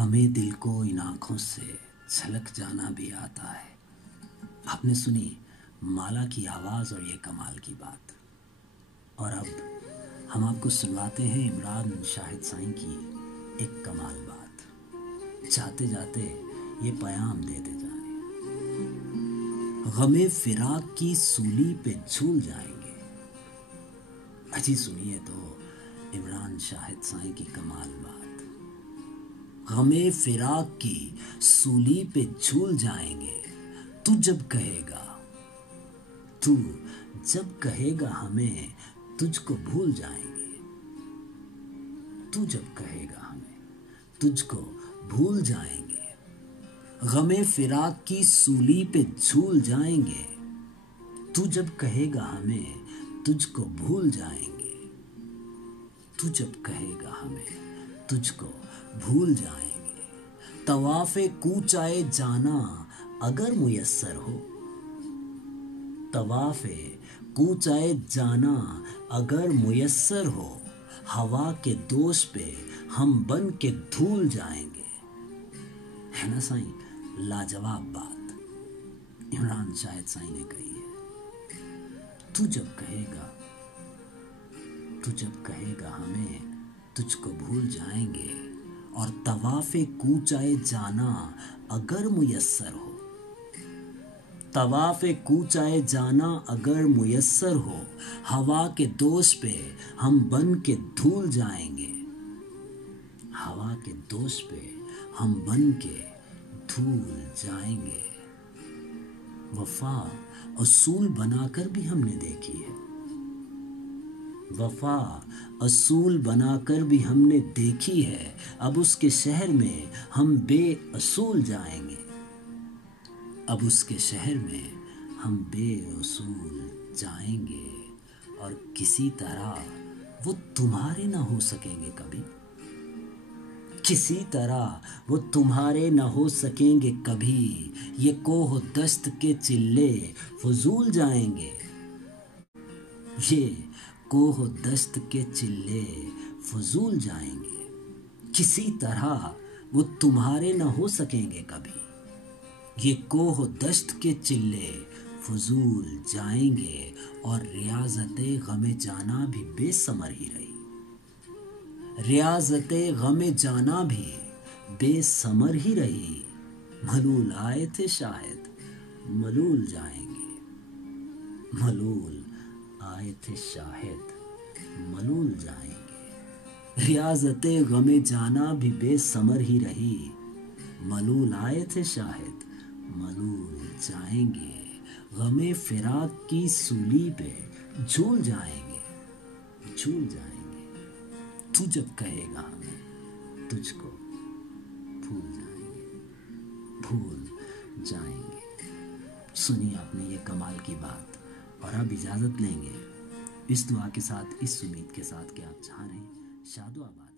गमे दिल को इन आँखों से छलक जाना भी आता है। आपने सुनी माला की आवाज़ और ये कमाल की बात। और अब हम आपको सुनवाते हैं इमरान शाहिद साईं की एक कमाल बात। जाते जाते ये पैगाम देते जाएं, गमे फिराक की सूली पे झूल जाएंगे। अजी सुनिए तो इमरान शाहिद साईं की कमाल बात। गमे फिराक की सूली पे झूल जाएंगे, तू जब कहेगा हमें तुझको भूल जाएंगे। तू जब कहेगा हमें तुझको भूल जाएंगे। गमे फिराक की सूली पे झूल जाएंगे, तू जब कहेगा हमें तुझको भूल जाएंगे। तू जब कहेगा हमें तुझको भूल जाएंगे। तवाफ़े कूचाए जाना अगर मुयस्सर हो, तवाफ़े कूचाए जाना अगर मुयस्सर हो, हवा के दोष पे हम बन के धूल जाएंगे। है ना साईं, लाजवाब बात इमरान शाहिद साईं ने कही है। तू जब कहेगा हमें तुझको भूल जाएंगे, और तवाफ़े कूचाए जाना अगर मुयस्सर हो, तवाफ़े कूचाए जाना अगर मुयस्सर हो, हवा के दोष पे हम बन के धूल जाएंगे। हवा के दोष पे हम बन के धूल जाएंगे। वफा असूल बनाकर भी हमने देखी है। वफा असूल बनाकर भी हमने देखी है। अब उसके शहर में हम बेअसूल जाएंगे। अब उसके शहर में हम बेअसूल जाएंगे। और किसी तरह वो तुम्हारे ना हो सकेंगे कभी। किसी तरह वो तुम्हारे ना हो सकेंगे कभी। ये कोह दस्त के चिल्ले फजूल जाएंगे। ये कोह दस्त के चिल्ले फजूल जाएंगे। किसी तरह वो तुम्हारे न हो सकेंगे कभी। ये कोह दस्त के चिल्ले फजूल जाएंगे। और रियाज़ते गमे जाना भी बेसमर ही रही। रियाज़ते गमे जाना भी बेसमर ही रही। मलूल आए थे शायद मलूल जाएंगे। मलूल आए थे शायद मलूल जाएंगे। रियाज़ते गमे जाना भी बेसमर ही रही। मलूल आए थे शायद मलूल जाएंगे। गमे फिराक की सूली पे झूल जाएंगे। झूल जाएंगे। तू जब कहेगा हमें तुझको भूल जाएंगे। भूल जाएंगे। सुनिए आपने ये कमाल की बात। और अब इजाज़त लेंगे इस दुआ के साथ, इस उम्मीद के साथ कि आप चाह रहे हैं शादो आबाद।